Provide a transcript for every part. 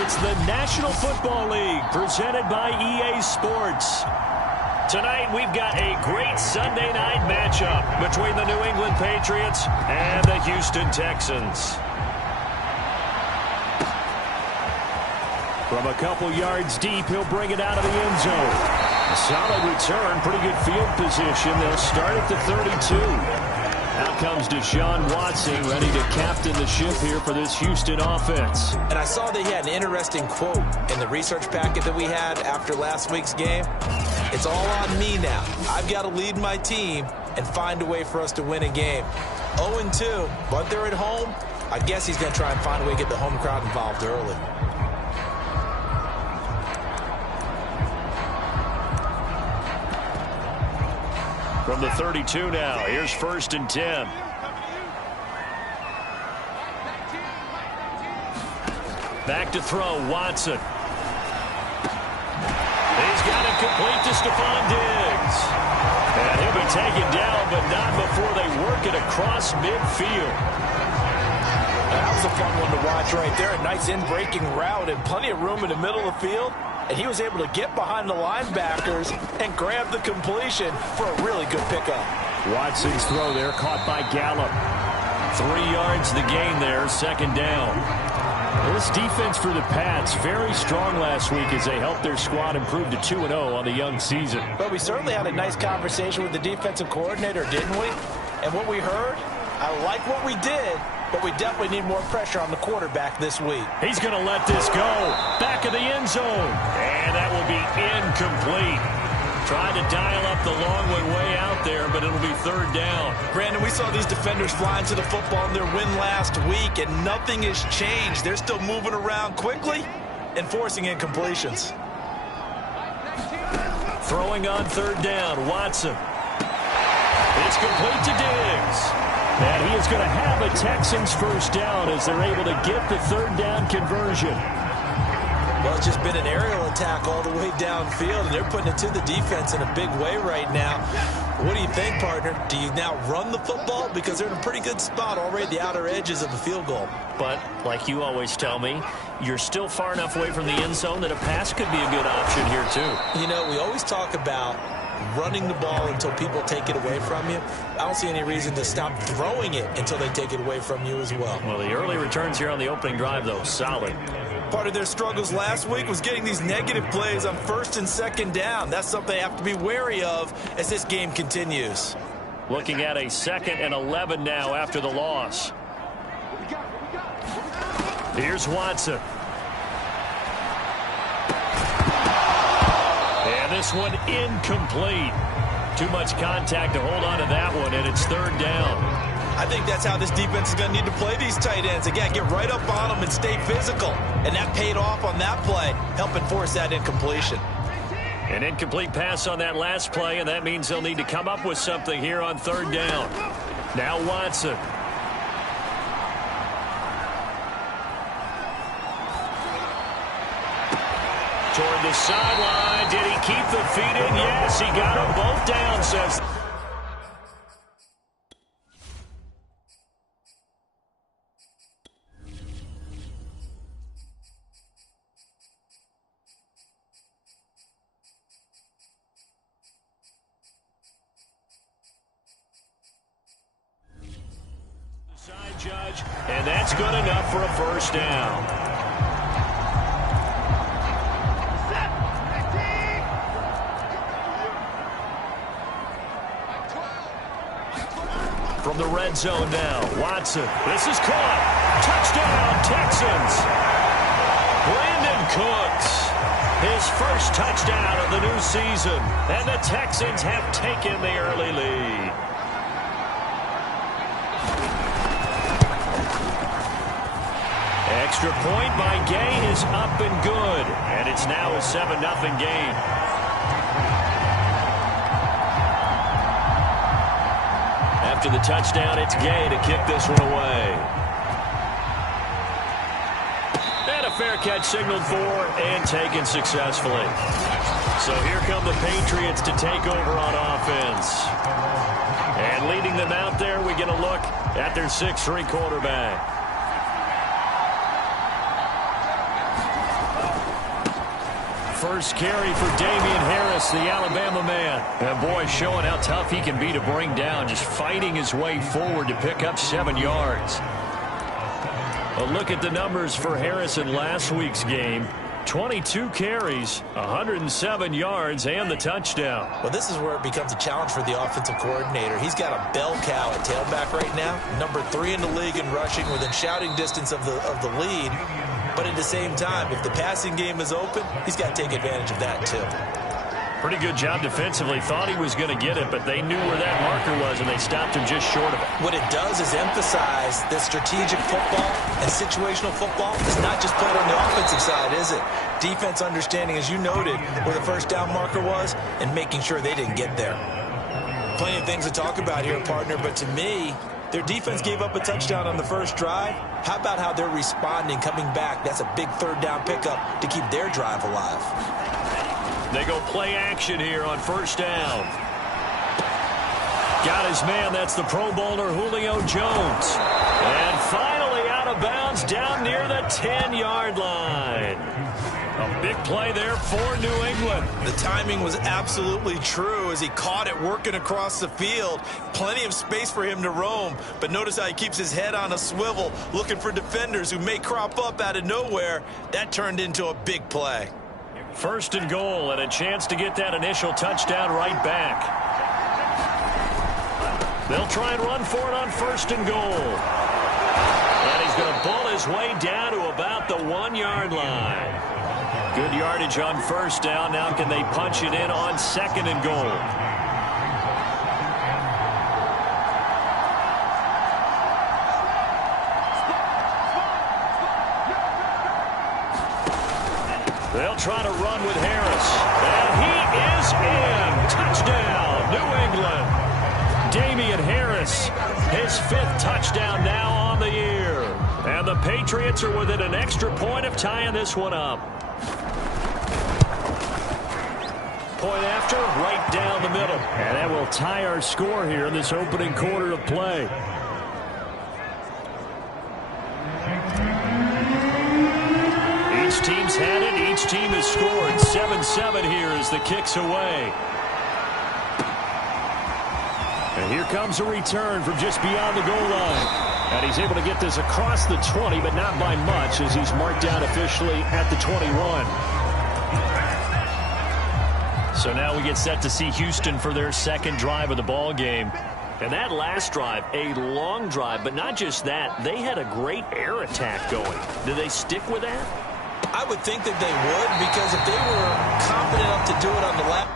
It's the National Football League presented by EA Sports. Tonight we've got a great Sunday night matchup between the New England Patriots and the Houston Texans. From a couple yards deep, he'll bring it out of the end zone. A solid return, pretty good field position. They'll start at the 32. Out comes Deshaun Watson, ready to captain the ship here for this Houston offense. And I saw that he had an interesting quote in the research packet that we had after last week's game. It's all on me now. I've got to lead my team and find a way for us to win a game. 0-2, but they're at home. I guess he's going to try and find a way to get the home crowd involved early. From the 32 now, here's 1st and 10. Back to throw, Watson. He's got it complete to Stephon Diggs. And he'll be taken down, but not before they work it across midfield. That was a fun one to watch right there. A nice in-breaking route and plenty of room in the middle of the field. And he was able to get behind the linebackers and grab the completion for a really good pickup. Watson's throw there caught by Gallup. 3 yards the gain there, 2nd down. This defense for the Pats, very strong last week as they helped their squad improve to 2-0 on the young season. But we certainly had a nice conversation with the defensive coordinator, didn't we? And what we heard, I like what we did, but we definitely need more pressure on the quarterback this week. He's going to let this go. Back of the end zone. And that will be incomplete. Tried to dial up the long one way out there, but it'll be 3rd down. Brandon, we saw these defenders flying to the football in their win last week, and nothing has changed. They're still moving around quickly and forcing incompletions. Throwing on 3rd down, Watson. It's complete to Diggs. And he is going to have a Texans 1st down as they're able to get the 3rd down conversion. Well, it's just been an aerial attack all the way downfield, and they're putting it to the defense in a big way right now. What do you think, partner? Do you now run the football? Because they're in a pretty good spot already at the outer edges of the field goal. But, like you always tell me, you're still far enough away from the end zone that a pass could be a good option here, too. You know, we always talk about running the ball until people take it away from you. I don't see any reason to stop throwing it until they take it away from you as well. Well, the early returns here on the opening drive, though, solid. Part of their struggles last week was getting these negative plays on 1st and 2nd down. That's something they have to be wary of as this game continues. Looking at a 2nd and 11 now after the loss. Here's Watson. And this one incomplete. Too much contact to hold on to that one, and it's 3rd down. I think that's how this defense is going to need to play these tight ends. Again, get right up on them and stay physical. And that paid off on that play, helping force that incompletion. An incomplete pass on that last play, and that means they'll need to come up with something here on 3rd down. Now Watson. Toward the sideline. Did he keep the feet in? Yes, he got them both down, says. Side judge, and that's good enough for a 1st down. From the red zone now, Watson. This is caught. Touchdown, Texans. Brandon Cooks, his 1st touchdown of the new season. And the Texans have taken the early lead. Extra point by Gay is up and good. And it's now a 7-0 game. After the touchdown, it's Gay to kick this one away. And a fair catch signaled for and taken successfully. So here come the Patriots to take over on offense. And leading them out there, we get a look at their 6'3" quarterback. First carry for Damian Harris, the Alabama man. And boy, showing how tough he can be to bring down, just fighting his way forward to pick up 7 yards. A look at the numbers for Harris in last week's game. 22 carries, 107 yards, and the touchdown. Well, this is where it becomes a challenge for the offensive coordinator. He's got a bell cow at tailback right now, number 3 in the league in rushing, within shouting distance of the lead. But at the same time, if the passing game is open, he's got to take advantage of that too. Pretty good job defensively. Thought he was going to get it, but they knew where that marker was, and they stopped him just short of it. What it does is emphasize that strategic football and situational football is not just played on the offensive side, is it? Defense understanding, as you noted, where the first down marker was and making sure they didn't get there. Plenty of things to talk about here, partner, but to me, their defense gave up a touchdown on the first drive. How about how they're responding, coming back? That's a big third down pickup to keep their drive alive. They go play action here on first down. Got his man. That's the Pro Bowler Julio Jones. And finally out of bounds down near the 10-yard line. A big play there for New England. The timing was absolutely true as he caught it working across the field. Plenty of space for him to roam, but notice how he keeps his head on a swivel looking for defenders who may crop up out of nowhere. That turned into a big play. First and goal, and a chance to get that initial touchdown right back. They'll try and run for it on first and goal. And he's going to pull his way down to about the 1-yard line. Good yardage on first down. Now can they punch it in on second and goal? They'll try to run with Harris. And he is in. Touchdown, New England. Damian Harris, his 5th touchdown now on the year. And the Patriots are within an extra point of tying this one up. Point after, right down the middle. And that will tie our score here in this opening quarter of play. Each team's had it. Each team has scored. 7-7 here as the kick's away. And here comes a return from just beyond the goal line. And he's able to get this across the 20, but not by much as he's marked down officially at the 21. So now we get set to see Houston for their second drive of the ball game. And that last drive, a long drive, but not just that. They had a great air attack going. Do they stick with that? I would think that they would, because if they were confident enough to do it on the left,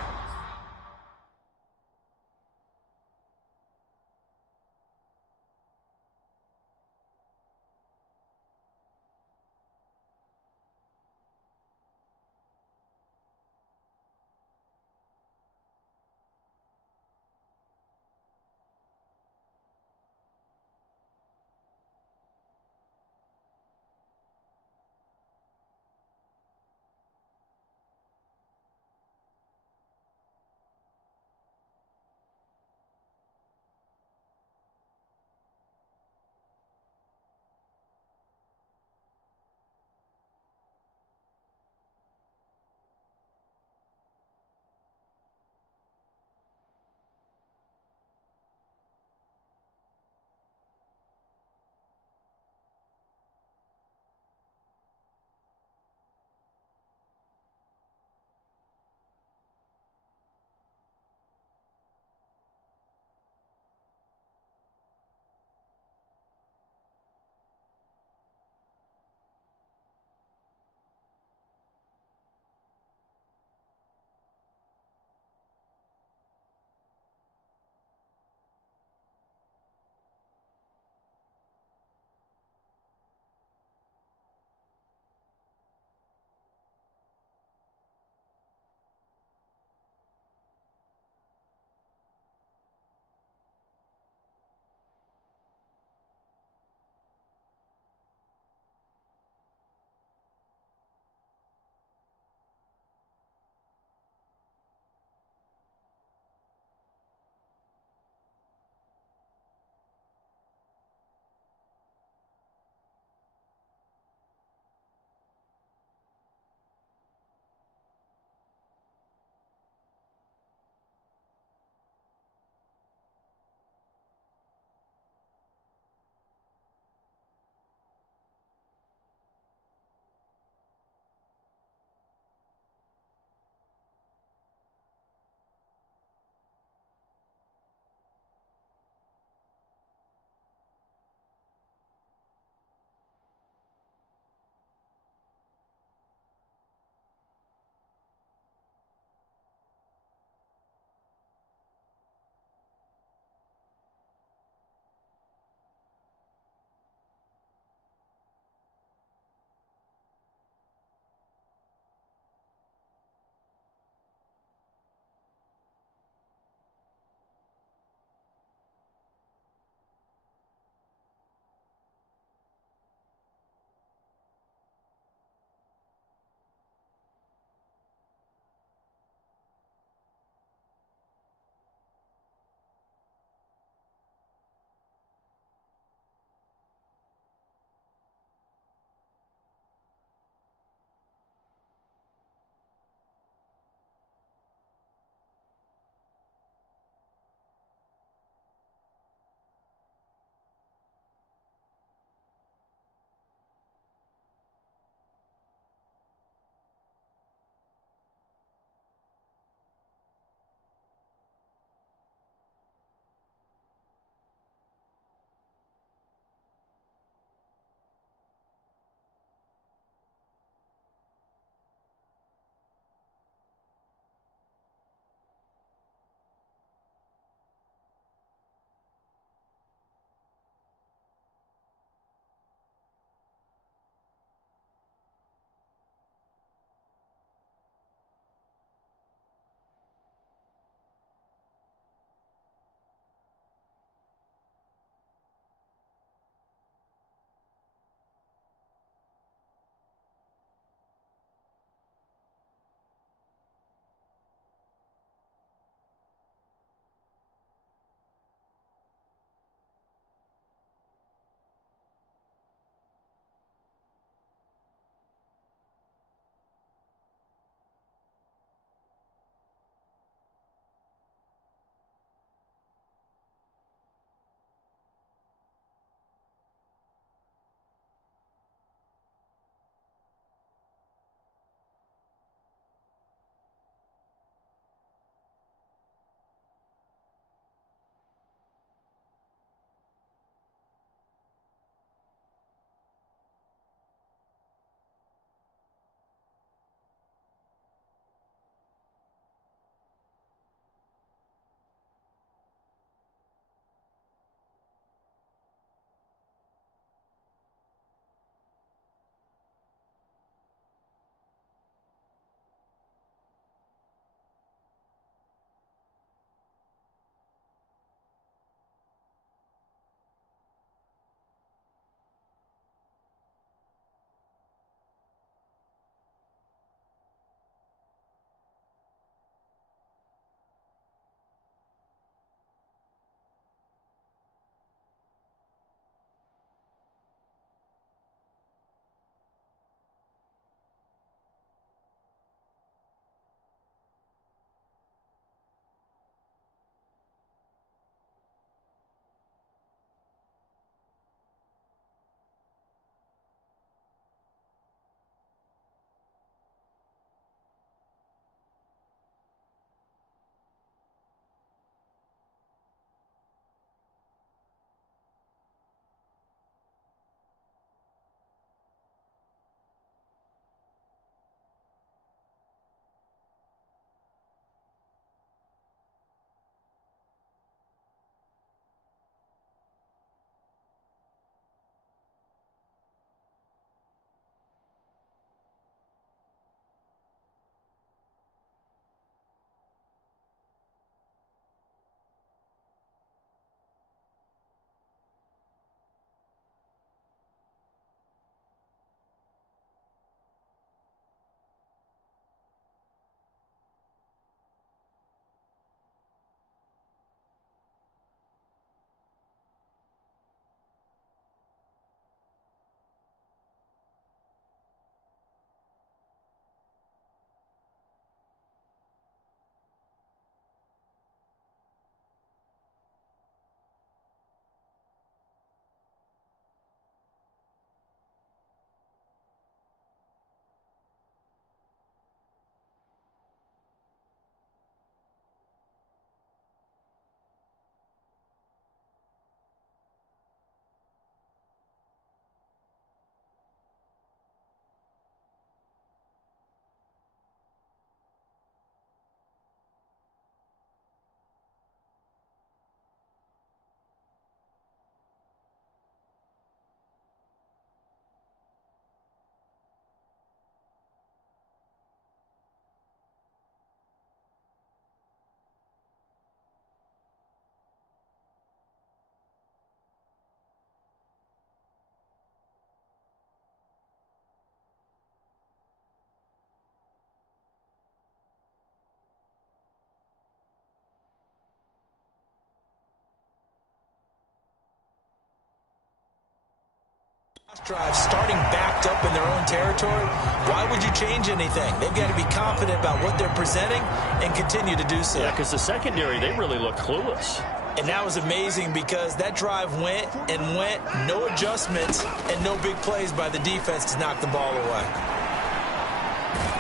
drive starting backed up in their own territory, why would you change anything? They've got to be confident about what they're presenting and continue to do so. Yeah, because the secondary, they really look clueless. And that was amazing because that drive went and went, no adjustments, and no big plays by the defense to knock the ball away.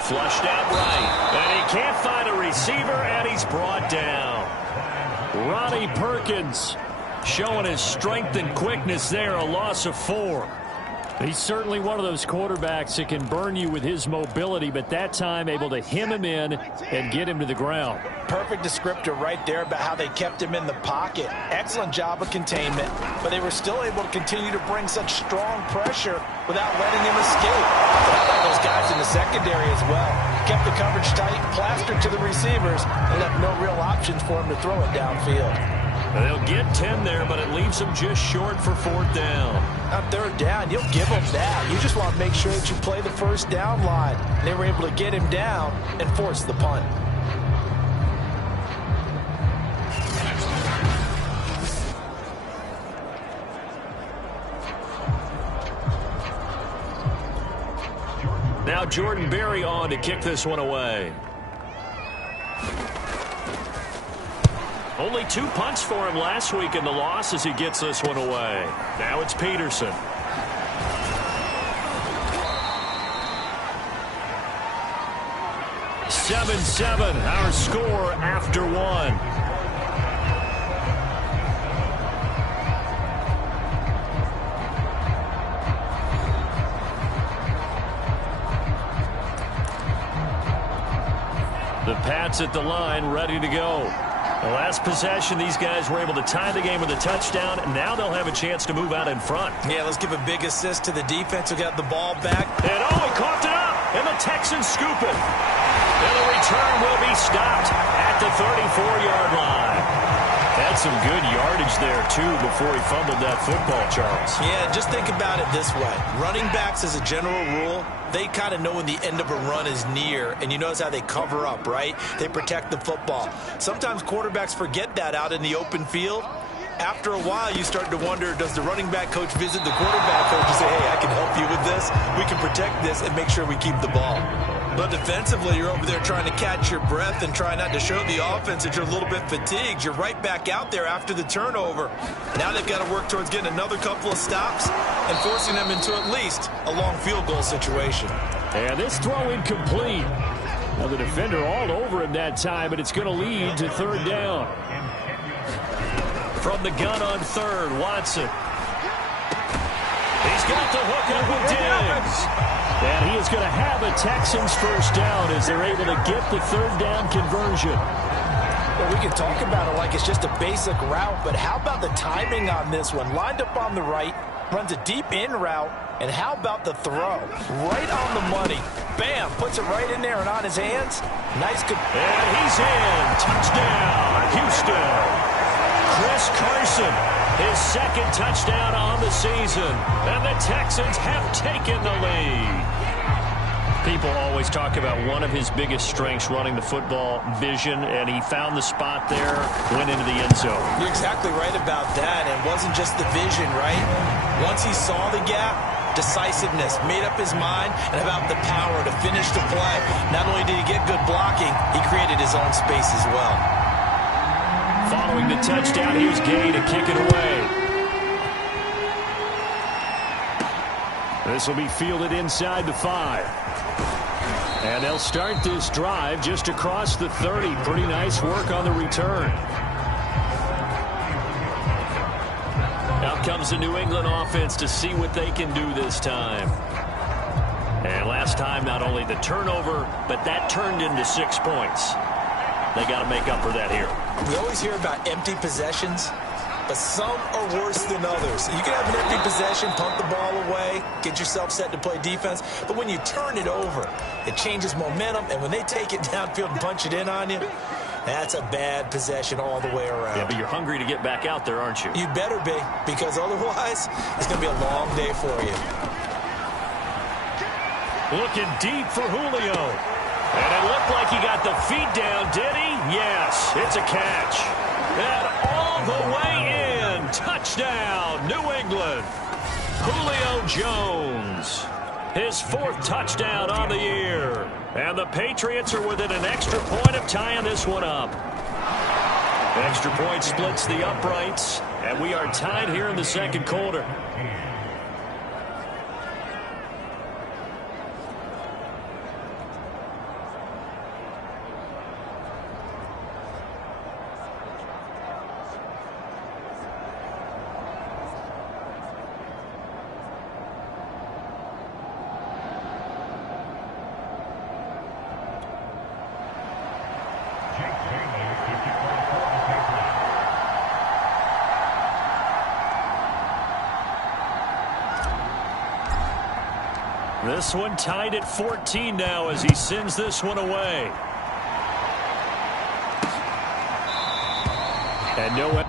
Flushed out right, and he can't find a receiver, and he's brought down. Ronnie Perkins showing his strength and quickness there, a loss of 4. He's certainly one of those quarterbacks that can burn you with his mobility, but that time able to hem him in and get him to the ground. Perfect descriptor right there about how they kept him in the pocket. Excellent job of containment, but they were still able to continue to bring such strong pressure without letting him escape. How about those guys in the secondary as well? Kept the coverage tight, plastered to the receivers, and left no real options for him to throw it downfield. They'll get 10 there, but it leaves them just short for 4th down. On 3rd down, you'll give them that. You just want to make sure that you play the first down line. They were able to get him down and force the punt. Now Jordan Berry on to kick this one away. Only 2 punts for him last week in the loss as he gets this one away. Now it's Peterson. "7-7", our score after 1. The Pats at the line, ready to go. The last possession, these guys were able to tie the game with a touchdown, and now they'll have a chance to move out in front. Yeah, let's give a big assist to the defense who got the ball back. And he coughed it up, and the Texans scoop it. And the return will be stopped at the 34-yard line. Had some good yardage there, too, before he fumbled that football, Charles. Yeah, just think about it this way. Running backs, as a general rule, they kind of know when the end of a run is near, and you notice how they cover up, right? They protect the football. Sometimes quarterbacks forget that out in the open field. After a while, you start to wonder, does the running back coach visit the quarterback coach and say, hey, I can help you with this, we can protect this, and make sure we keep the ball. But defensively, you're over there trying to catch your breath and try not to show the offense that you're a little bit fatigued. You're right back out there after the turnover. Now they've got to work towards getting another couple of stops and forcing them into at least a long field goal situation. And this throw incomplete. Now the defender all over him that time, but it's going to lead to 3rd down. From the gun on 3rd, Watson. He's got the hook up with Diggs. And he is going to have a Texans first down as they're able to get the 3rd down conversion. Well, we can talk about it like it's just a basic route, but how about the timing on this one? Lined up on the right, runs a deep in route, and how about the throw? Right on the money. Bam, puts it right in there and on his hands. Nice. And he's in. Touchdown, Houston. Chris Carson, his 2nd touchdown on the season. And the Texans have taken the lead. People always talk about one of his biggest strengths, running the football, vision, and he found the spot there, went into the end zone. You're exactly right about that. It wasn't just the vision, right? Once he saw the gap, decisiveness, made up his mind, and about the power to finish the play. Not only did he get good blocking, he created his own space as well. Following the touchdown, here's Gay to kick it away. This will be fielded inside the 5. And they'll start this drive just across the 30. Pretty nice work on the return. Out comes the New England offense to see what they can do this time. And last time, not only the turnover, but that turned into 6 points. They got to make up for that here. We always hear about empty possessions, but some are worse than others. You can have an empty possession, punt the ball away, get yourself set to play defense, but when you turn it over, it changes momentum, and when they take it downfield and punch it in on you, that's a bad possession all the way around. Yeah, but you're hungry to get back out there, aren't you? You better be, because otherwise, it's going to be a long day for you. Looking deep for Julio. And it looked like he got the feet down, did he? Yes, it's a catch. And all the way in. Touchdown, New England. Julio Jones. His 4th touchdown on the year. And the Patriots are within an extra point of tying this one up. Extra point splits the uprights, and we are tied here in the second quarter. This one tied at 14 now as he sends this one away. And no...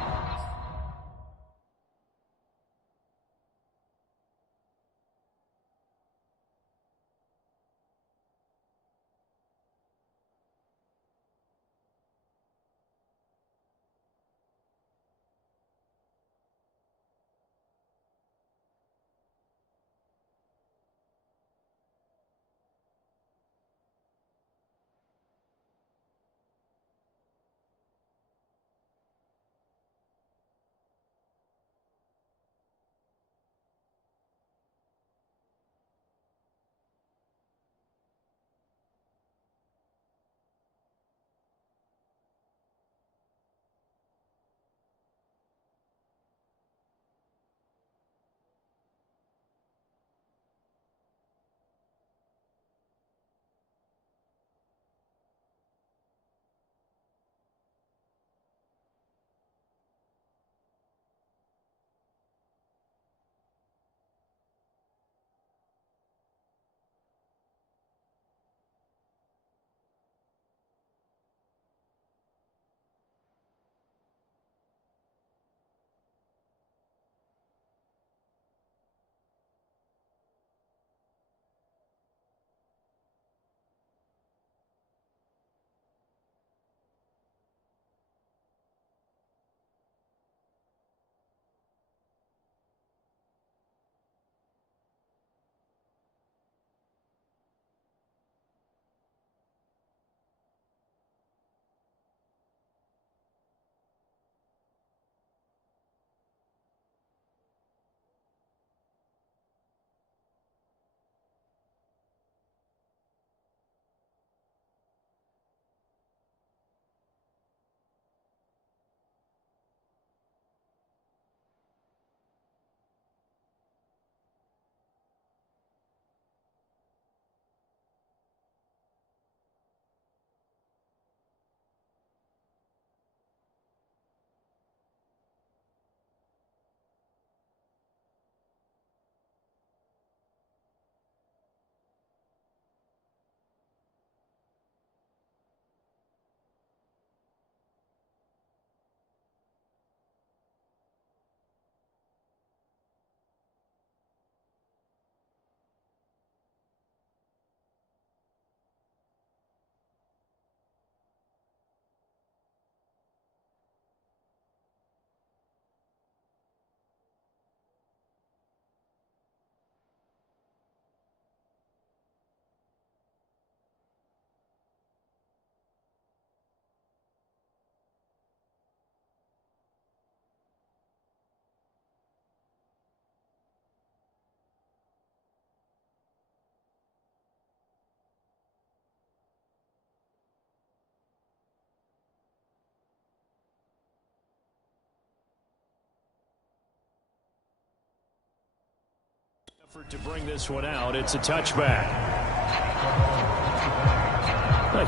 to bring this one out. It's a touchback.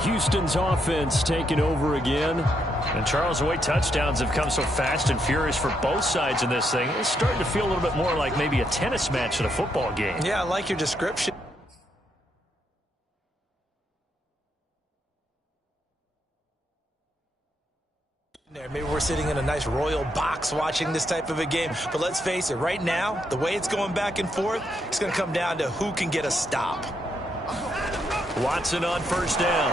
Houston's offense taking over again. And Charles, the way touchdowns have come so fast and furious for both sides in this thing, it's starting to feel a little bit more like maybe a tennis match than a football game. Yeah, I like your description. Maybe we're sitting in a nice royal box watching this type of a game. But let's face it, right now, the way it's going back and forth, it's going to come down to who can get a stop. Watson on first down.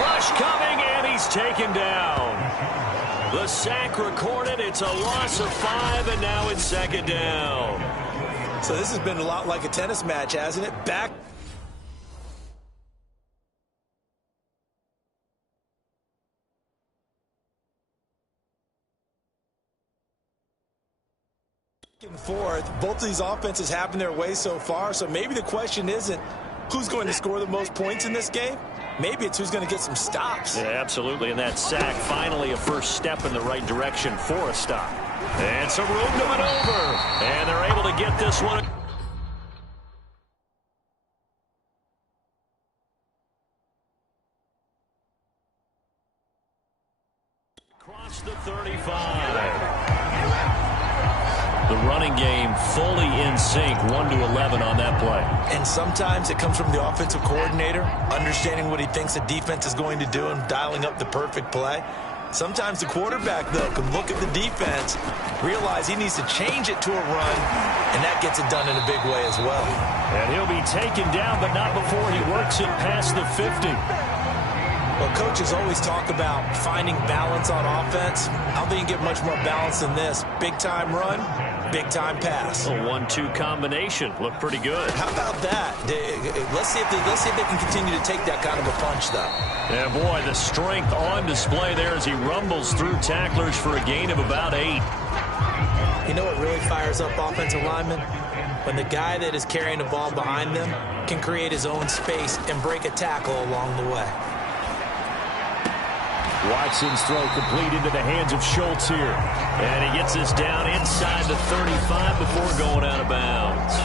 Rush coming, and he's taken down. The sack recorded. It's a loss of 5, and now it's second down. So this has been a lot like a tennis match, hasn't it? Back and forth. Both of these offenses have their way so far, so maybe the question isn't who's going to score the most points in this game. Maybe it's who's going to get some stops. Yeah, absolutely. And that sack, finally a first step in the right direction for a stop. And some room to maneuver. And they're able to get this one. Across the 35. The running game fully in sync, 1-11 on that play. And sometimes it comes from the offensive coordinator, understanding what he thinks the defense is going to do and dialing up the perfect play. Sometimes the quarterback, though, can look at the defense, realize he needs to change it to a run, and that gets it done in a big way as well. And he'll be taken down, but not before he works it past the 50. Well, coaches always talk about finding balance on offense. I don't think you get much more balance than this. Big-time run, big-time pass. A 1-2 combination. Looked pretty good. How about that? Let's see if they can continue to take that kind of a punch, though. Yeah, boy, the strength on display there as he rumbles through tacklers for a gain of about 8. You know what really fires up offensive linemen? When the guy that is carrying the ball behind them can create his own space and break a tackle along the way. Watson's throw complete into the hands of Schultz here. And he gets this down inside the 35 before going out of bounds.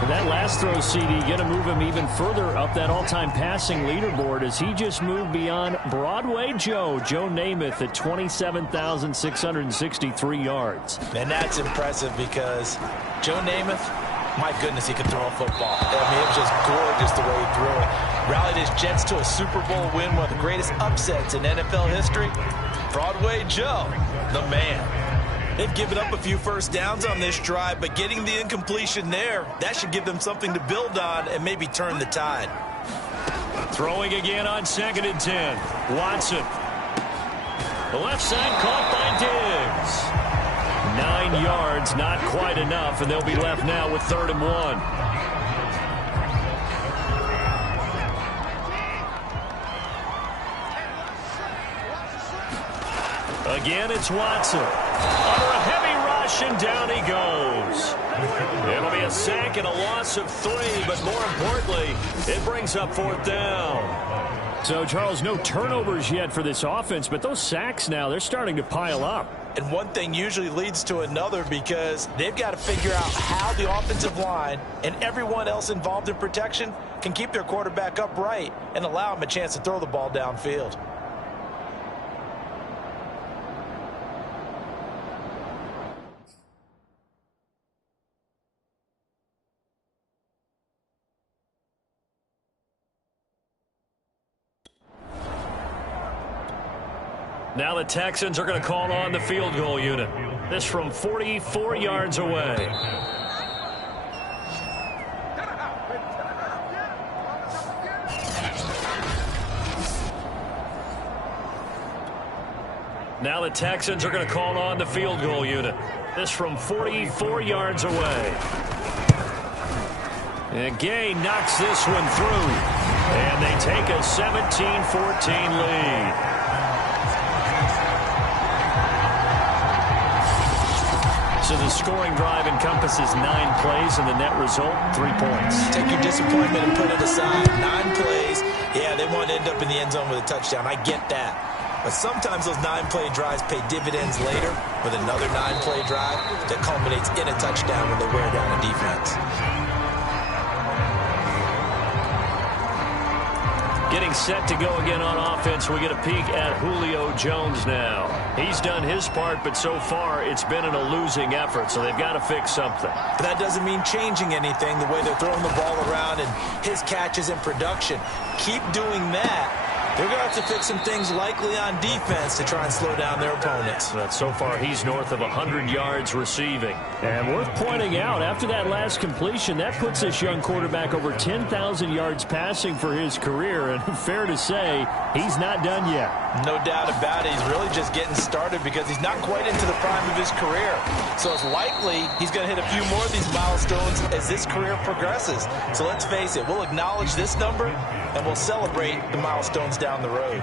For that last throw, CD, going to move him even further up that all-time passing leaderboard as he just moved beyond Broadway Joe Namath at 27,663 yards. And that's impressive because Joe Namath, my goodness, he could throw a football. I mean, it was just gorgeous the way he threw it. Rallied his Jets to a Super Bowl win, one of the greatest upsets in NFL history. Broadway Joe, the man. They've given up a few first downs on this drive, but getting the incompletion there, that should give them something to build on and maybe turn the tide. Throwing again on 2nd and 10. Watson. The left side caught by Diggs. 9 yards, not quite enough, and they'll be left now with 3rd and 1. Again, it's Watson. Under a heavy rush, and down he goes. It'll be a sack and a loss of 3, but more importantly, it brings up 4th down. So, Charles, no turnovers yet for this offense, but those sacks now, they're starting to pile up. And one thing usually leads to another because they've got to figure out how the offensive line and everyone else involved in protection can keep their quarterback upright and allow him a chance to throw the ball downfield. Now the Texans are going to call on the field goal unit. This from 44 yards away. Now the Texans are going to call on the field goal unit. This from 44 yards away. And Gay knocks this one through. And they take a 17-14 lead. So the scoring drive encompasses 9 plays, and the net result, 3 points. Take your disappointment and put it aside. 9 plays. Yeah, they want to end up in the end zone with a touchdown. I get that. But sometimes those 9-play drives pay dividends later with another 9-play drive that culminates in a touchdown when they wear down a defense. Getting set to go again on offense. We get a peek at Julio Jones now. He's done his part, but so far it's been in a losing effort, so they've got to fix something. But that doesn't mean changing anything, the way they're throwing the ball around and his catches and production. Keep doing that, They're going to have to fix some things likely on defense to try and slow down their opponents. So far, he's north of 100 yards receiving. And worth pointing out, after that last completion, that puts this young quarterback over 10,000 yards passing for his career. And fair to say, he's not done yet. No doubt about it. He's really just getting started because he's not quite into the prime of his career. So it's likely he's going to hit a few more of these milestones as this career progresses. So let's face it, we'll acknowledge this number and we'll celebrate the milestones down the road.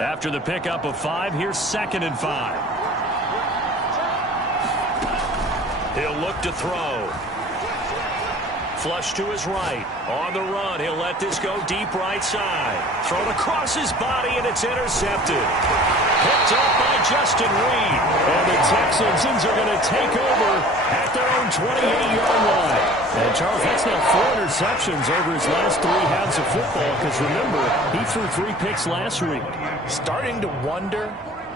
After the pickup of 5, here's 2nd and 5. He'll look to throw. Flush to his right. On the run, he'll let this go deep right side. Thrown across his body, and it's intercepted. Picked up by Justin Reed. And the Texans are going to take over at their own 28-yard line. And Charles, that's now 4 interceptions over his last 3 halves of football, because remember, he threw 3 picks last week. Starting to wonder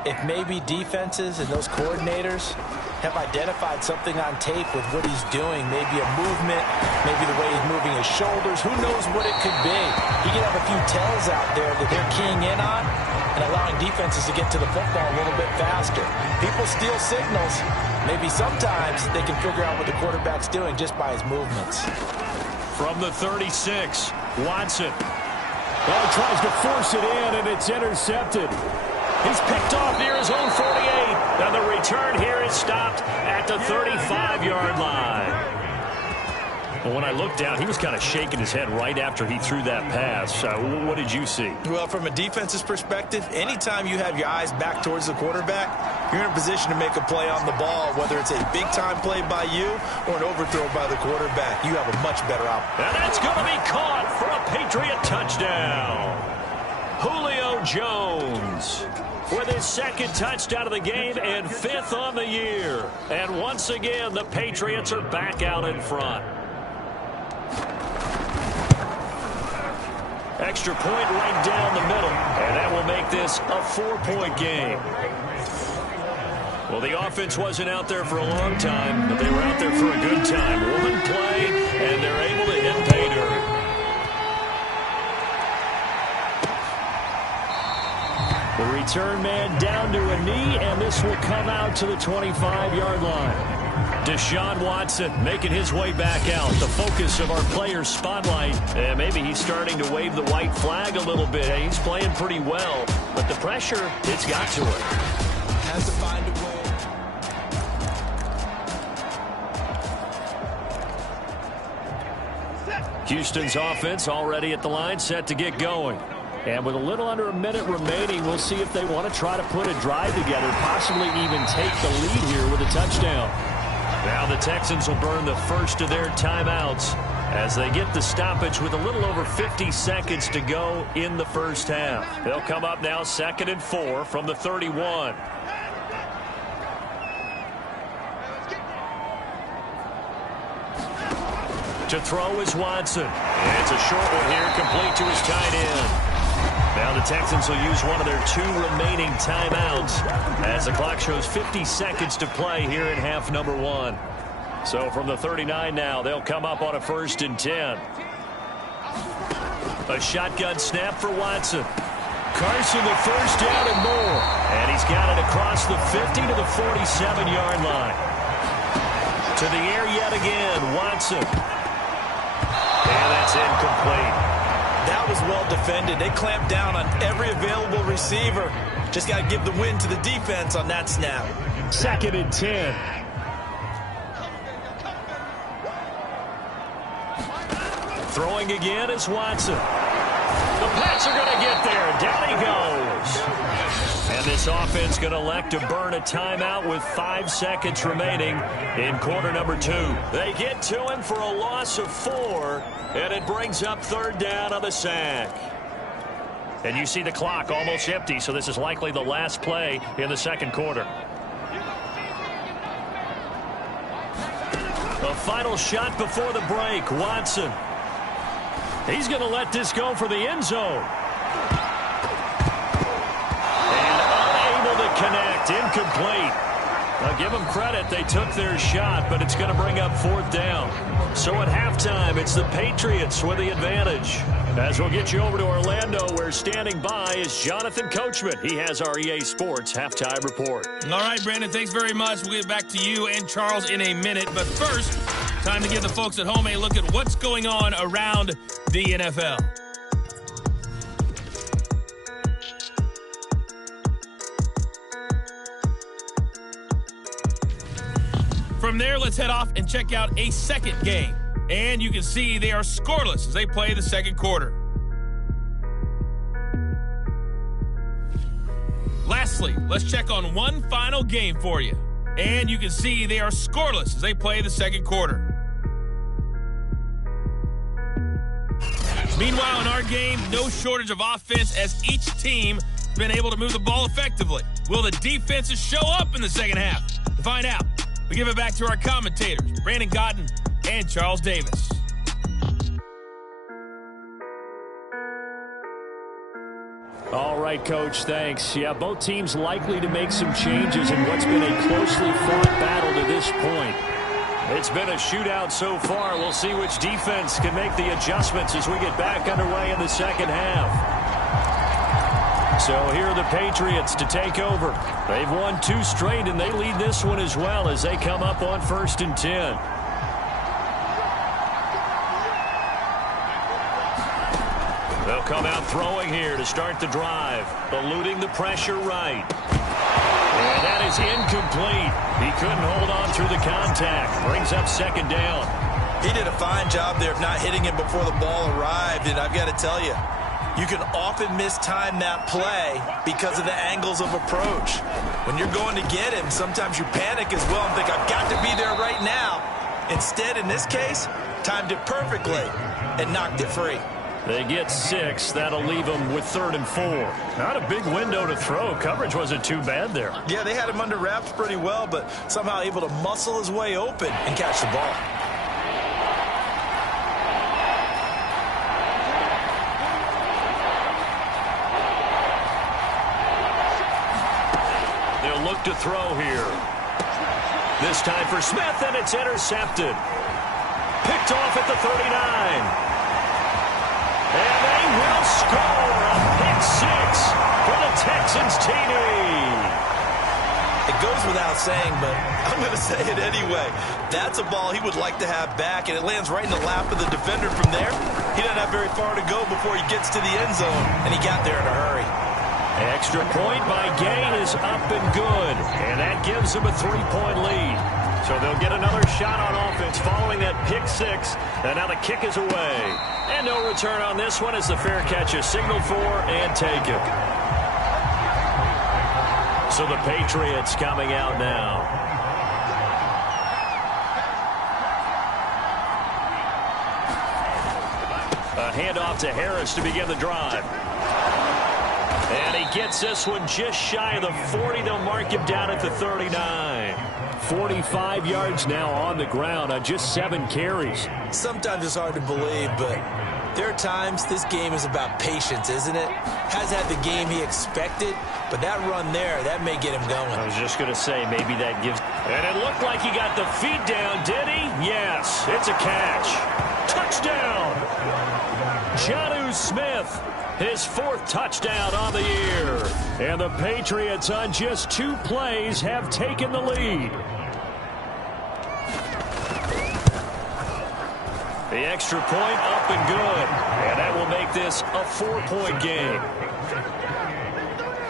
if maybe defenses and those coordinators have identified something on tape with what he's doing. Maybe a movement, maybe the way he's moving his shoulders. Who knows what it could be? He could have a few tells out there that they're keying in on and allowing defenses to get to the football a little bit faster. People steal signals. Maybe sometimes they can figure out what the quarterback's doing just by his movements. From the 36, Watson. Oh, tries to force it in, and it's intercepted. He's picked off near his own 48. And the return here is stopped at the 35-yard line. Well, when I looked down, he was kind of shaking his head right after he threw that pass. What did you see? Well, from a defense's perspective, anytime you have your eyes back towards the quarterback, you're in a position to make a play on the ball, whether it's a big-time play by you or an overthrow by the quarterback. You have a much better option. And that's going to be caught for a Patriot touchdown. Julio Jones with his 2nd touchdown of the game and 5th on the year. And once again, the Patriots are back out in front. Extra point right down the middle, and that will make this a 4-point game. Well, the offense wasn't out there for a long time, but they were out there for a good time. One play, and they're able to hit pay dirt. The return man down to a knee, and this will come out to the 25-yard line. Deshaun Watson making his way back out, the focus of our players' spotlight. And maybe he's starting to wave the white flag a little bit. He's playing pretty well, but the pressure, it's got to him. Has to find a way. Houston's offense already at the line, set to get going. And with a little under a minute remaining, we'll see if they want to try to put a drive together, possibly even take the lead here with a touchdown. Now the Texans will burn the first of their timeouts as they get the stoppage with a little over 50 seconds to go in the first half. They'll come up now 2nd and 4 from the 31. To throw is Watson. And it's a short one here, complete to his tight end. Now the Texans will use one of their 2 remaining timeouts as the clock shows 50 seconds to play here in half number 1. So from the 39 now, they'll come up on a 1st and 10. A shotgun snap for Watson. Carson, the first down and more. And he's got it across the 50 to the 47-yard line. To the air yet again, Watson. And that's incomplete. That was well defended. They clamped down on every available receiver. Just got to give the win to the defense on that snap. 2nd and 10. Throwing again is Watson. The Pats are going to get there. Down he goes. And this offense going to elect to burn a timeout with 5 seconds remaining in quarter number 2. They get to him for a loss of 4, and it brings up 3rd down on the sack. And you see the clock almost empty, so this is likely the last play in the 2nd quarter. A final shot before the break. Watson. He's going to let this go for the end zone. And unable to connect. Incomplete. I'll give them credit. They took their shot, but it's going to bring up 4th down. So at halftime, it's the Patriots with the advantage. As we'll get you over to Orlando, where standing by is Jonathan Coachman. He has our EA Sports Halftime Report. All right, Brandon, thanks very much. We'll get back to you and Charles in a minute. But first, time to give the folks at home a look at what's going on around the NFL. From there, let's head off and check out a second game. And you can see they are scoreless as they play the second quarter. Lastly, let's check on one final game for you. And you can see they are scoreless as they play the second quarter. Meanwhile, in our game, no shortage of offense as each team has been able to move the ball effectively. Will the defenses show up in the second half? To find out, we give it back to our commentators, Brandon Gaudin and Charles Davis. All right, Coach, thanks. Yeah, both teams likely to make some changes in what's been a closely fought battle to this point. It's been a shootout so far. We'll see which defense can make the adjustments as we get back underway in the second half. So here are the Patriots to take over. They've won 2 straight, and they lead this one as well as they come up on 1st and 10. They'll come out throwing here to start the drive, eluding the pressure right. And that is incomplete. He couldn't hold on through the contact. Brings up 2nd down. He did a fine job there of not hitting him before the ball arrived, and I've got to tell you, you can often mistime that play because of the angles of approach. When you're going to get him, sometimes you panic as well and think, I've got to be there right now. Instead, in this case, timed it perfectly and knocked it free. They get 6. That'll leave them with 3rd and 4. Not a big window to throw. Coverage wasn't too bad there. Yeah, they had him under wraps pretty well, but somehow able to muscle his way open and catch the ball. They'll look to throw here. This time for Smith, and it's intercepted. Picked off at the 39. And they will score a pick 6 for the Texans TD. It goes without saying, but I'm going to say it anyway. That's a ball he would like to have back, and it lands right in the lap of the defender from there. He doesn't have very far to go before he gets to the end zone, and he got there in a hurry. Extra point by Gain is up and good, and that gives them a 3-point lead. So they'll get another shot on offense following that pick 6, and now the kick is away. And no return on this one as the fair catch is signaled for and taken. So the Patriots coming out now. A handoff to Harris to begin the drive. And he gets this one just shy of the 40. They'll mark him down at the 39. 45 yards now on the ground on just 7 carries. Sometimes it's hard to believe, but there are times this game is about patience, isn't it? Has had the game he expected, but that run there, that may get him going. I was just going to say, maybe that gives... And it looked like he got the feet down, did he? Yes, it's a catch. Touchdown! Jonnu Smith, his 4th touchdown on the year. And the Patriots on just 2 plays have taken the lead. The extra point up and good. And that will make this a 4-point game.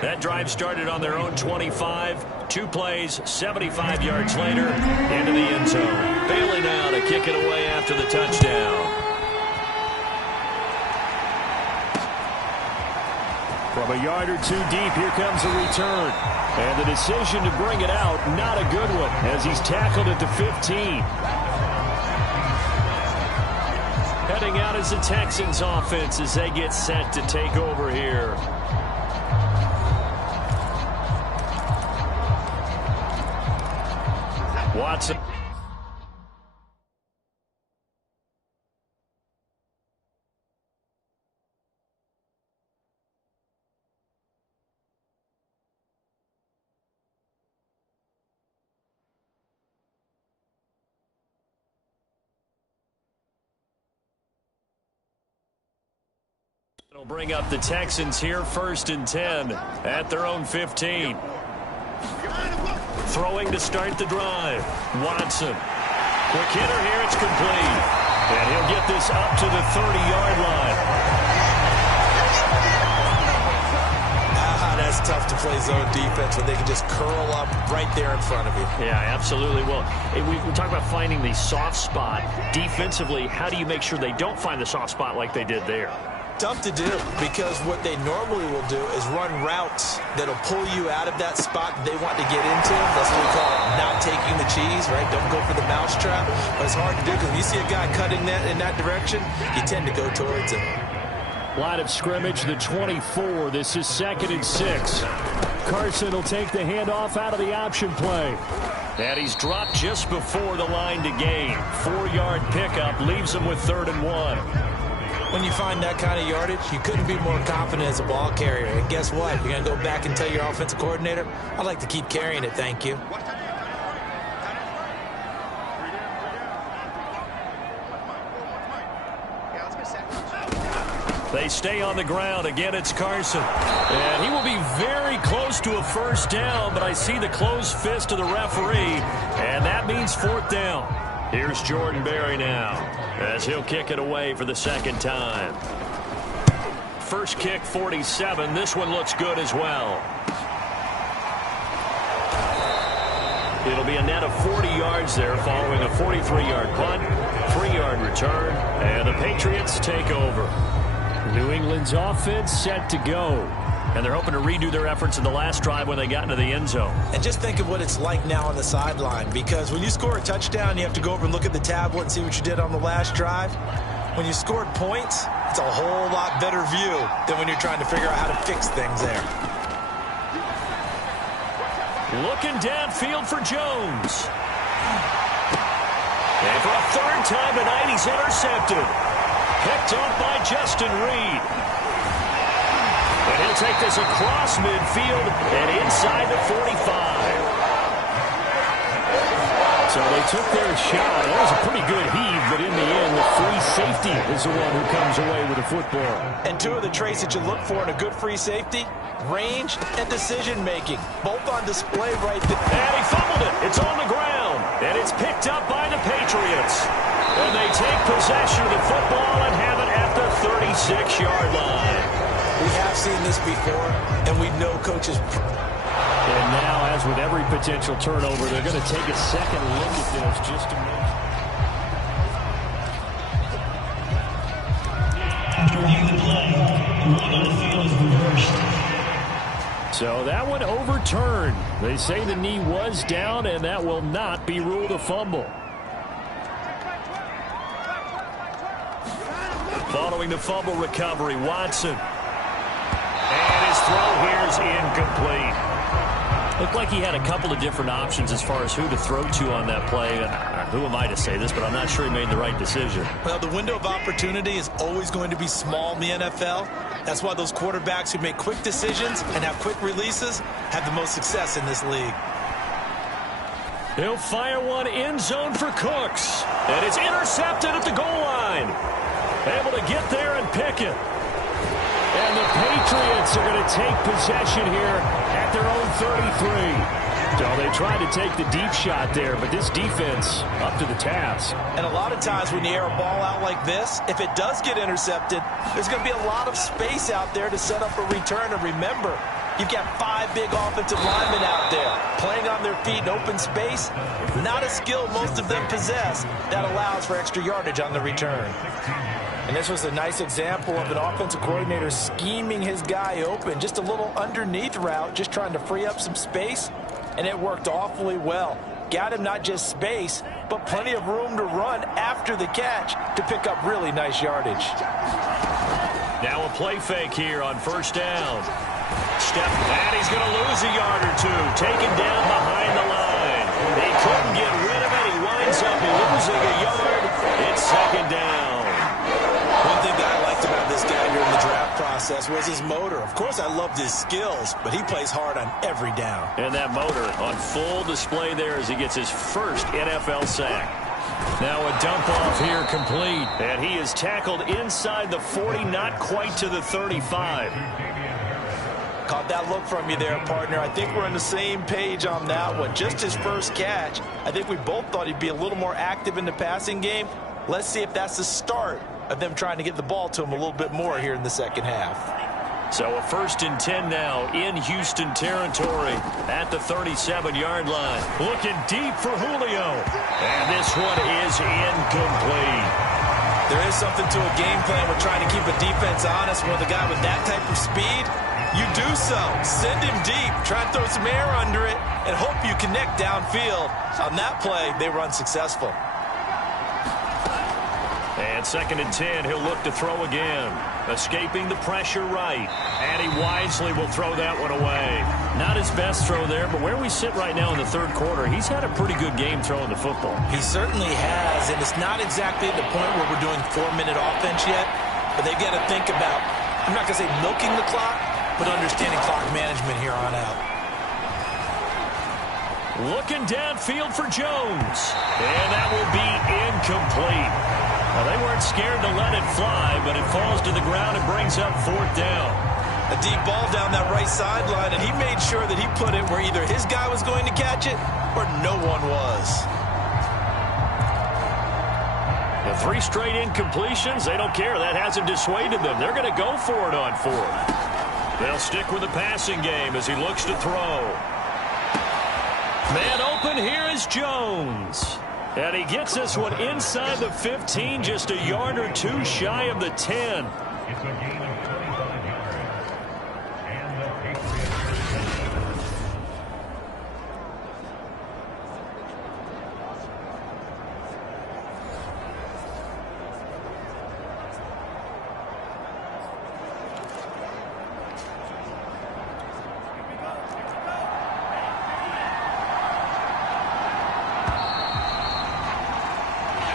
That drive started on their own 25. 2 plays, 75 yards later, into the end zone. Bailey now to kick it away after the touchdown. From a yard or 2 deep, here comes a return. And the decision to bring it out, not a good one, as he's tackled at the 15. Heading out as the Texans offense as they get set to take over here. Watson. It'll bring up the Texans here 1st and 10 at their own 15. Throwing to start the drive. Watson. Quick hitter here. It's complete. And he'll get this up to the 30-yard line. That's tough to play zone defense when they can just curl up right there in front of you. Yeah, absolutely. Well, we talk about finding the soft spot. Defensively, how do you make sure they don't find the soft spot like they did there? Tough to do, because what they normally will do is run routes that'll pull you out of that spot that they want to get into. That's what we call not taking the cheese, right? Don't go for the mousetrap. But it's hard to do because when you see a guy cutting that in that direction, you tend to go towards him. Line of scrimmage, the 24. This is 2nd and 6. Carson will take the handoff out of the option play. And he's dropped just before the line to gain. 4-yard pickup leaves him with 3rd and 1. When you find that kind of yardage, you couldn't be more confident as a ball carrier. And guess what? You're going to go back and tell your offensive coordinator, I'd like to keep carrying it, thank you. They stay on the ground. Again, it's Carson. And he will be very close to a 1st down, but I see the closed fist of the referee, and that means 4th down. Here's Jordan Berry now, as he'll kick it away for the 2nd time. First kick, 47. This one looks good as well. It'll be a net of 40 yards there following a 43-yard punt, 3-yard return, and the Patriots take over. New England's offense set to go. And they're hoping to redo their efforts in the last drive when they got into the end zone. And just think of what it's like now on the sideline, because when you score a touchdown, you have to go over and look at the tablet and see what you did on the last drive. When you scored points, it's a whole lot better view than when you're trying to figure out how to fix things there. Looking downfield for Jones. And for a 3rd time tonight, he's intercepted. Picked up by Justin Reed. And he'll take this across midfield and inside the 45. So they took their shot. That was a pretty good heave, but in the end, the free safety is the one who comes away with the football. And two of the traits that you look for in a good free safety, range and decision-making, both on display right there. And he fumbled it. It's on the ground. And it's picked up by the Patriots. And they take possession of the football and have it at the 36-yard line. We have seen this before, and we know coaches. And now, as with every potential turnover, they're going to take a second look at this just to make After reviewing the play, the ruling on the field is reversed. So that one overturned. They say the knee was down, and that will not be ruled a fumble. Following the fumble recovery, Watson. And his throw here is incomplete. Looked like he had a couple of different options as far as who to throw to on that play. Who am I to say this, but I'm not sure he made the right decision. Well, the window of opportunity is always going to be small in the NFL. That's why those quarterbacks who make quick decisions and have quick releases have the most success in this league. He'll fire one end zone for Cooks. And it's intercepted at the goal line. Able to get there and pick it. And the Patriots are going to take possession here at their own 33. So they tried to take the deep shot there, but this defense up to the task. And a lot of times when you air a ball out like this, if it does get intercepted, there's going to be a lot of space out there to set up a return. And remember, you've got 5 big offensive linemen out there playing on their feet in open space. Not a skill most of them possess that allows for extra yardage on the return. And this was a nice example of an offensive coordinator scheming his guy open. Just a little underneath route, just trying to free up some space. And it worked awfully well. Got him not just space, but plenty of room to run after the catch to pick up really nice yardage. Now a play fake here on 1st down. And he's going to lose a yard or two. Taken down behind the line. They couldn't get rid of it. He winds up losing a yard. It's 2nd down. One thing that I liked about this guy during the draft process was his motor. Of course, I loved his skills, but he plays hard on every down. And that motor on full display there as he gets his first NFL sack. Now a dump off here complete. And he is tackled inside the 40, not quite to the 35. Caught that look from you there, partner. I think we're on the same page on that one. Just his first catch. I think we both thought he'd be a little more active in the passing game. Let's see if that's the start of them trying to get the ball to him a little bit more here in the second half. So a 1st and 10 now in Houston territory at the 37-yard line. Looking deep for Julio. And this one is incomplete. There is something to a game plan with trying to keep a defense honest with a guy with that type of speed. You do so. Send him deep. Try to throw some air under it and hope you connect downfield. On that play, they run successful. And 2nd and 10, he'll look to throw again. Escaping the pressure right. And he wisely will throw that one away. Not his best throw there, but where we sit right now in the 3rd quarter, he's had a pretty good game throwing the football. He certainly has, and it's not exactly at the point where we're doing 4-minute offense yet, but they've got to think about, I'm not going to say milking the clock, but understanding clock management here on out. Looking downfield for Jones. And that will be incomplete. Well, they weren't scared to let it fly, but it falls to the ground and brings up 4th down. A deep ball down that right sideline, and he made sure that he put it where either his guy was going to catch it or no one was. The 3 straight incompletions, they don't care. That hasn't dissuaded them. They're going to go for it on 4th. They'll stick with the passing game as he looks to throw. Man open, here is Jones. And he gets this one inside the 15, just a yard or 2 shy of the 10. It's a gain of 25 yards. And the Patriots.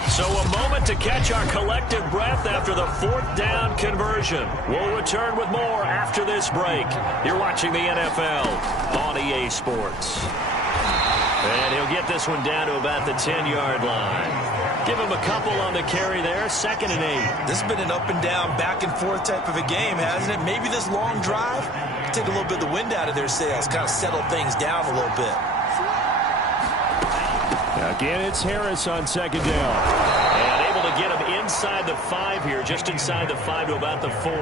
So a moment to catch our collective breath after the 4th down conversion. We'll return with more after this break. You're watching the NFL on EA Sports. And he'll get this one down to about the 10-yard line. Give him a couple on the carry there, 2nd and 8. This has been an up and down, back and forth type of a game, hasn't it? Maybe this long drive take a little bit of the wind out of their sails, kind of settle things down a little bit. Again, it's Harris on 2nd down. And able to get him inside the 5 here, just inside the 5 to about the 4.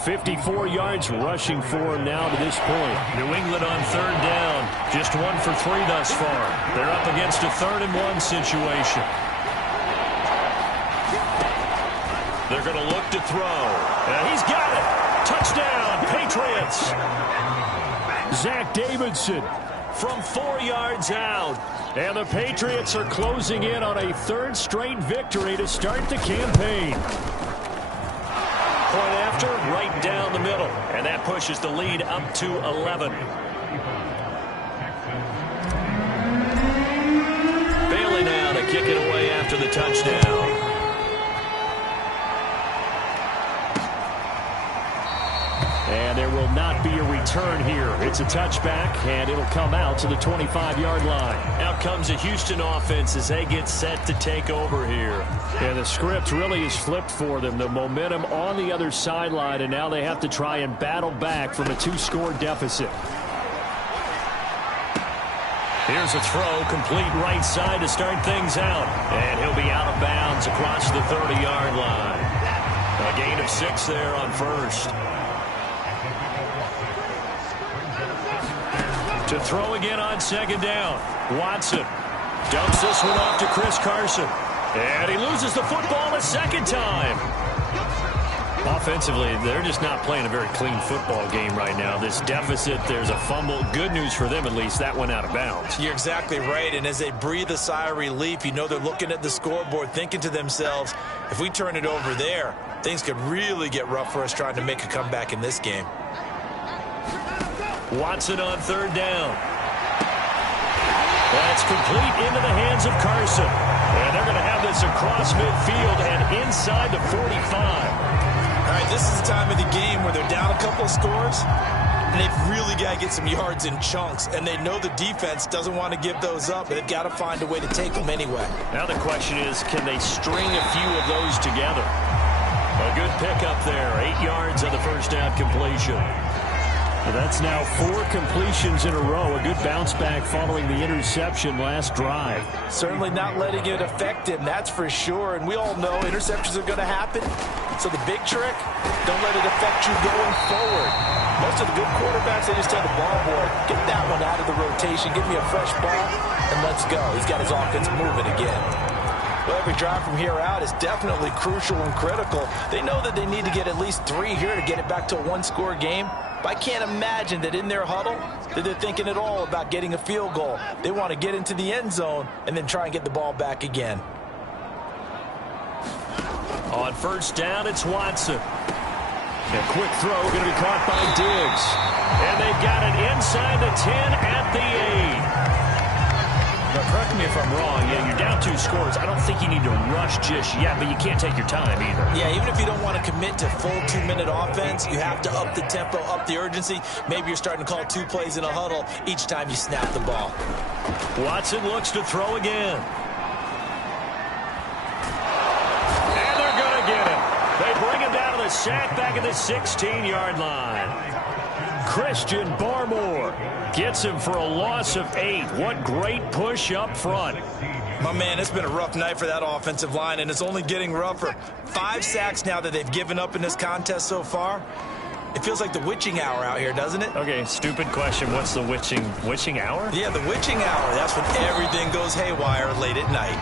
54 yards rushing for him now to this point. New England on 3rd down. Just 1 for 3 thus far. They're up against a 3rd and 1 situation. They're going to look to throw. And he's got it. Touchdown, Patriots. Zach Davidson from 4 yards out. And the Patriots are closing in on a 3rd straight victory to start the campaign. Point after, right down the middle. And that pushes the lead up to 11. Bailey now to kick it away after the touchdown. And there will not be a return here. It's a touchback, and it'll come out to the 25-yard line. Out comes the Houston offense as they get set to take over here. And the script really is flipped for them. The momentum on the other sideline, and now they have to try and battle back from a 2-score deficit. Here's a throw, complete right side to start things out. And he'll be out of bounds across the 30-yard line. A gain of 6 there on 1st. To throw again on 2nd down. Watson dumps this one off to Chris Carson. And he loses the football a 2nd time. Offensively, they're just not playing a very clean football game right now. This deficit, there's a fumble. Good news for them, at least. That went out of bounds. You're exactly right. And as they breathe a sigh of relief, you know they're looking at the scoreboard, thinking to themselves, if we turn it over there, things could really get rough for us trying to make a comeback in this game. Watson on 3rd down. That's complete into the hands of Carson. And they're going to have this across midfield and inside the 45. All right, this is the time of the game where they're down a couple of scores. And they've really got to get some yards in chunks, and they know the defense doesn't want to give those up, but they've got to find a way to take them anyway. Now the question is, can they string a few of those together? A good pickup there, 8 yards on the first down completion. Well, that's now 4 completions in a row. A good bounce back following the interception last drive. Certainly not letting it affect him, that's for sure. And we all know interceptions are going to happen. So the big trick, don't let it affect you going forward. Most of the good quarterbacks, they just tell the ball boy, get that one out of the rotation, give me a fresh ball, and let's go. He's got his offense moving again. Well, every drive from here out is definitely crucial and critical. They know that they need to get at least 3 here to get it back to a one-score game. But I can't imagine that in their huddle that they're thinking at all about getting a field goal. They want to get into the end zone and then try and get the ball back again. On first down, it's Watson. A quick throw going to be caught by Diggs. And they've got it inside the 10 at the 8. Now, correct me if I'm wrong. Yeah, you're down 2 scores. I don't think you need to rush just yet, but you can't take your time either. Yeah, even if you don't want to commit to full 2-minute offense, you have to up the tempo, up the urgency. Maybe you're starting to call 2 plays in a huddle each time you snap the ball. Watson looks to throw again. And they're going to get him. They bring him down to the sack back at the 16-yard line. Christian Barmore gets him for a loss of 8. What great push up front. My man, it's been a rough night for that offensive line, and it's only getting rougher. 5 sacks now that they've given up in this contest so far. It feels like the witching hour out here, doesn't it? Okay, stupid question. What's the witching hour? Yeah, the witching hour. That's when everything goes haywire late at night.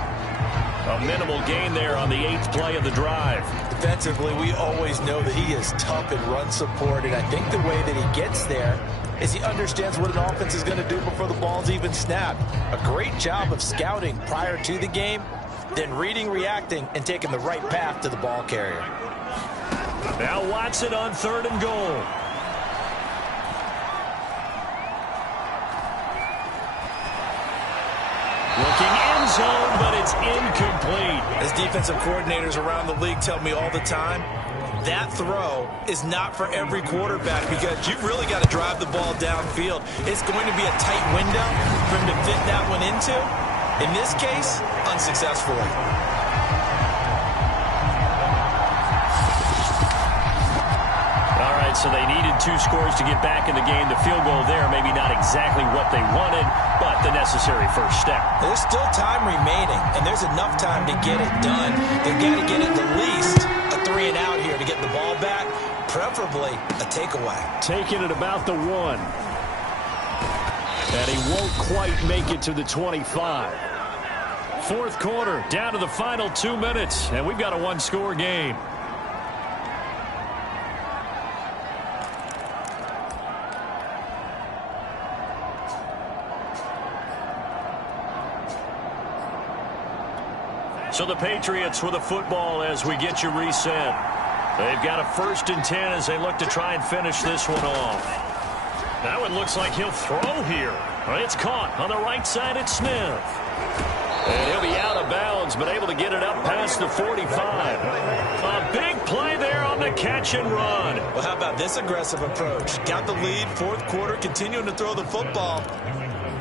A minimal gain there on the 8th play of the drive. Defensively, we always know that he is tough in run support, and I think the way that he gets there is he understands what an offense is going to do before the ball's even snapped. A great job of scouting prior to the game, then reading, reacting, and taking the right path to the ball carrier. Now Watson on 3rd and goal. Looking end zone, but it's incomplete. As defensive coordinators around the league tell me all the time, that throw is not for every quarterback because you've really got to drive the ball downfield. It's going to be a tight window for him to fit that one into. In this case, unsuccessfully. All right, so they needed 2 scores to get back in the game. The field goal there, maybe not exactly what they wanted, but the necessary first step. There's still time remaining, and there's enough time to get it done. They've got to get at the least a 3 and out here to get the ball back, preferably a takeaway. Taking it about the 1. And he won't quite make it to the 25. 4th quarter, down to the final 2 minutes, and we've got a 1-score game. So the Patriots with the football as we get you reset. They've got a 1st and 10 as they look to try and finish this one off. Now it looks like he'll throw here. It's caught on the right side at Smith. And he'll be out of bounds, but able to get it up past the 45. A big play there on the catch and run. Well, how about this aggressive approach? Got the lead, 4th quarter, continuing to throw the football.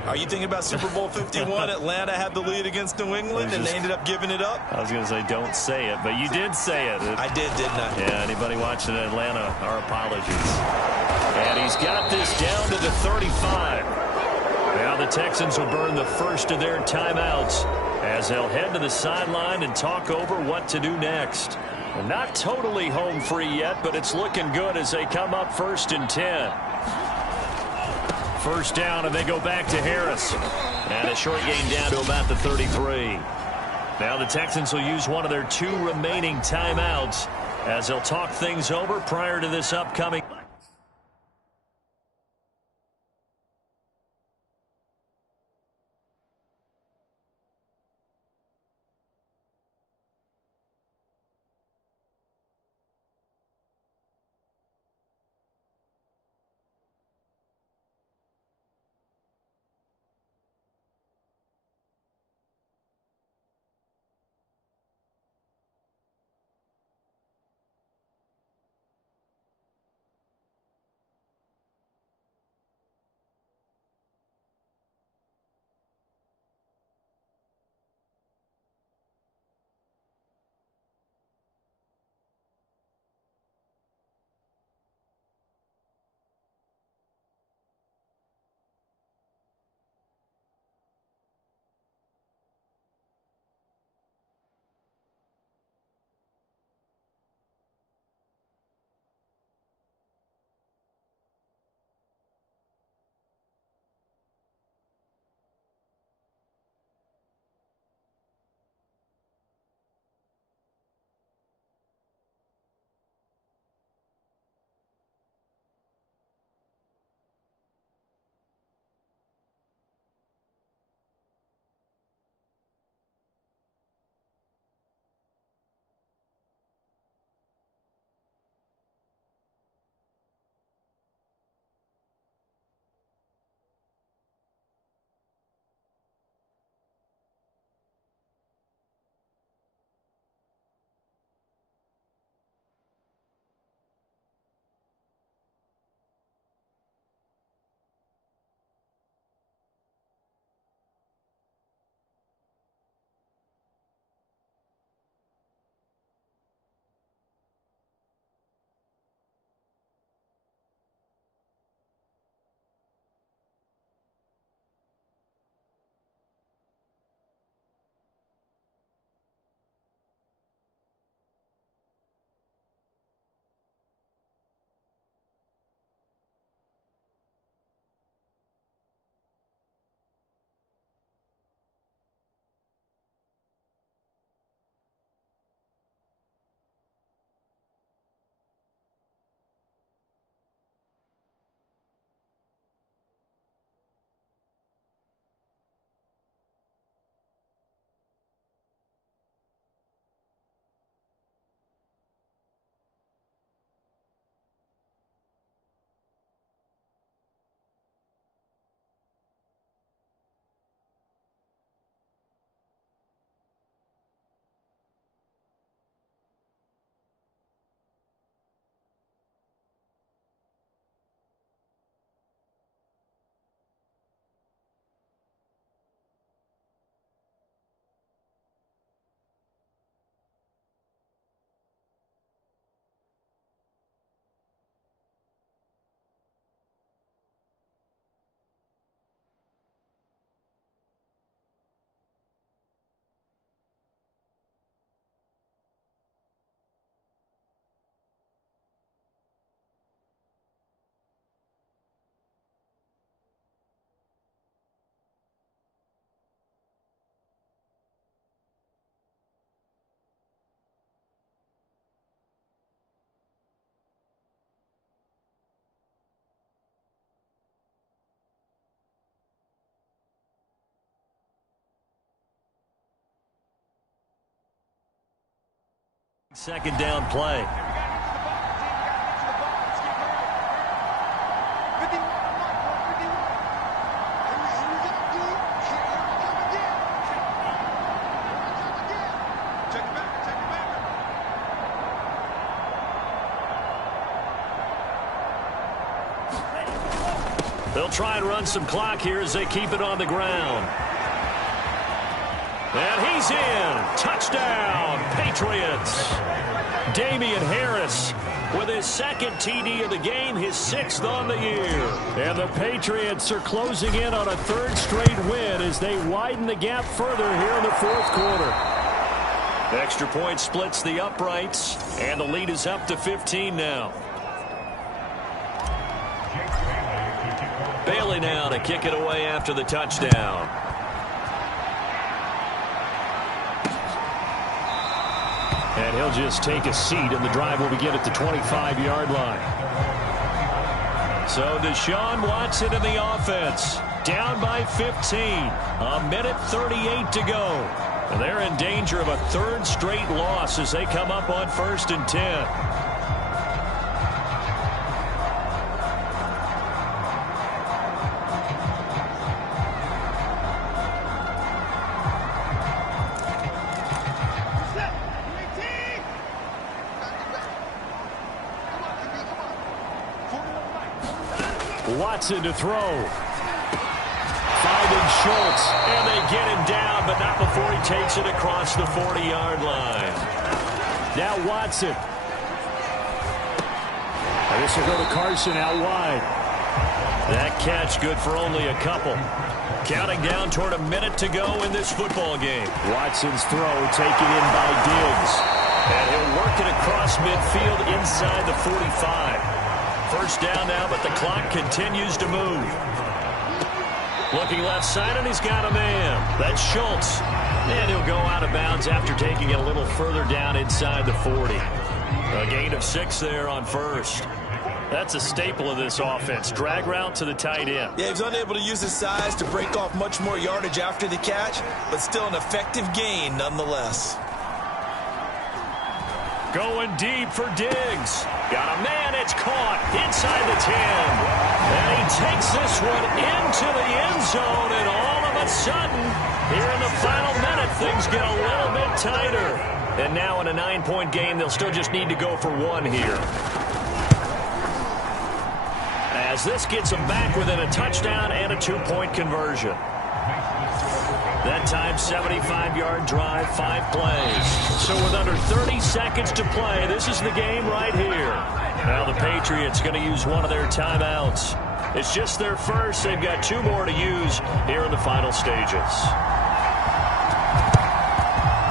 Are you thinking about Super Bowl 51? Atlanta had the lead against New England, and they ended up giving it up? I was going to say, don't say it, but you did say it. I did, didn't I? Yeah, anybody watching Atlanta, our apologies. And he's got this down to the 35. Now the Texans will burn the first of their timeouts as they'll head to the sideline and talk over what to do next. Well, not totally home free yet, but it's looking good as they come up 1st and 10. First down, and they go back to Harris. And a short gain down to about the 33. Now the Texans will use one of their 2 remaining timeouts as they'll talk things over prior to this upcoming Second down play. They'll try and run some clock here as they keep it on the ground. And he's in. Touchdown, Patriots. Damian Harris with his second TD of the game, his 6th on the year. And the Patriots are closing in on a 3rd straight win as they widen the gap further here in the 4th quarter. Extra point splits the uprights, and the lead is up to 15 now. Bailey now to kick it away after the touchdown. And he'll just take a seat, and the drive will begin at the 25-yard line. So Deshaun Watson in the offense, down by 15. A minute 38 to go. And they're in danger of a 3rd straight loss as they come up on 1st and 10. Watson to throw. Finding Schultz, and they get him down, but not before he takes it across the 40-yard line. Now Watson. And this will go to Carson out wide. That catch good for only a couple. Counting down toward a minute to go in this football game. Watson's throw taken in by Diggs. And he'll work it across midfield inside the 45. First down now, but the clock continues to move. Looking left side, and he's got a man. That's Schultz. And he'll go out of bounds after taking it a little further down inside the 40. A gain of 6 there on first. That's a staple of this offense. Drag route to the tight end. Yeah, he's unable to use his size to break off much more yardage after the catch, but still an effective gain nonetheless. Going deep for Diggs. Got a man, it's caught inside the 10. And he takes this one into the end zone, and all of a sudden, here in the final minute, things get a little bit tighter. And now in a 9-point game, they'll still just need to go for 1 here. As this gets them back within a touchdown and a 2-point conversion. That time, 75-yard drive, 5 plays. So with under 30 seconds to play, this is the game right here. Now the Patriots going to use one of their timeouts. It's just their first. They've got 2 more to use here in the final stages.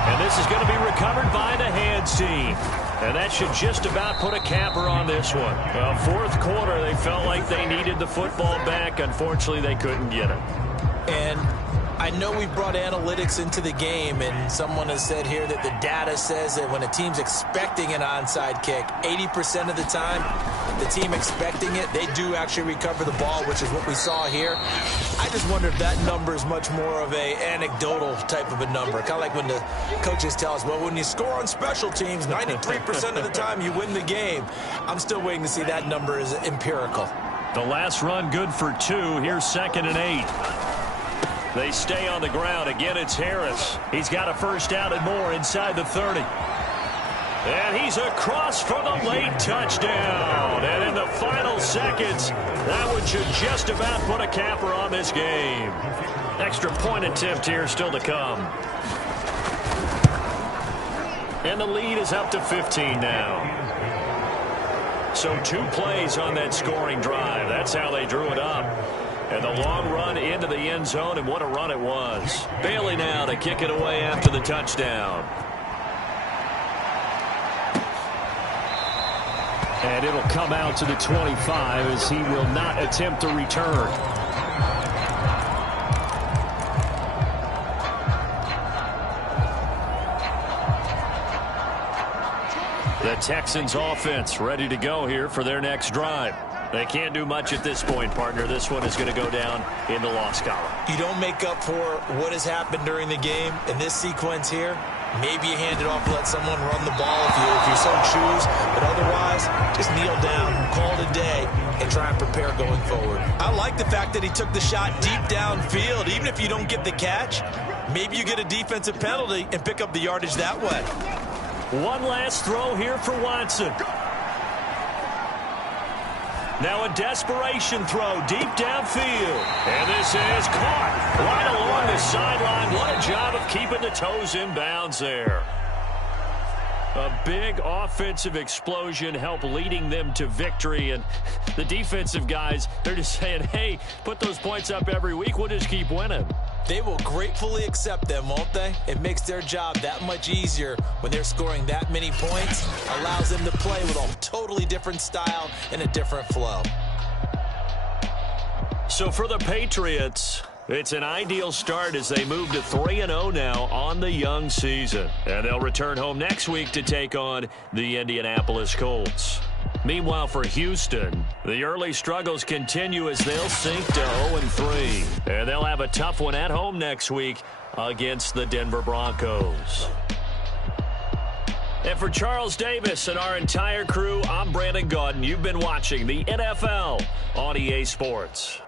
And this is going to be recovered by the hands team. And that should just about put a capper on this one. Well, 4th quarter, they felt like they needed the football back. Unfortunately, they couldn't get it. And I know we brought analytics into the game, and someone has said here that the data says that when a team's expecting an onside kick, 80% of the time, the team expecting it, they do actually recover the ball, which is what we saw here. I just wonder if that number is much more of a anecdotal type of a number. Kind of like when the coaches tell us, well, when you score on special teams, 93% of the time you win the game. I'm still waiting to see that number is empirical. The last run good for 2. Here's 2nd and 8. They stay on the ground. Again, it's Harris. He's got a first down and more inside the 30. And he's across for the late touchdown. And in the final seconds, that one should just about put a capper on this game. Extra point attempt here still to come. And the lead is up to 15 now. So 2 plays on that scoring drive. That's how they drew it up. And the long run into the end zone, and what a run it was. Bailey now to kick it away after the touchdown. And it'll come out to the 25 as he will not attempt to return. The Texans offense ready to go here for their next drive. They can't do much at this point, partner. This one is going to go down in the loss column. You don't make up for what has happened during the game in this sequence here. Maybe you hand it off and let someone run the ball if you so choose. But otherwise, just kneel down, call it a day, and try and prepare going forward. I like the fact that he took the shot deep downfield. Even if you don't get the catch, maybe you get a defensive penalty and pick up the yardage that way. One last throw here for Watson. Now a desperation throw deep downfield. And this is caught right along the sideline. What a job of keeping the toes in bounds there. A big offensive explosion helped leading them to victory. And the defensive guys, they're just saying, hey, put those points up every week. We'll just keep winning. They will gratefully accept them, won't they? It makes their job that much easier when they're scoring that many points. Allows them to play with a totally different style and a different flow. So for the Patriots, it's an ideal start as they move to 3-0 now on the young season. And they'll return home next week to take on the Indianapolis Colts. Meanwhile, for Houston, the early struggles continue as they'll sink to 0-3. And they'll have a tough one at home next week against the Denver Broncos. And for Charles Davis and our entire crew, I'm Brandon Gaudin. You've been watching the NFL on EA Sports.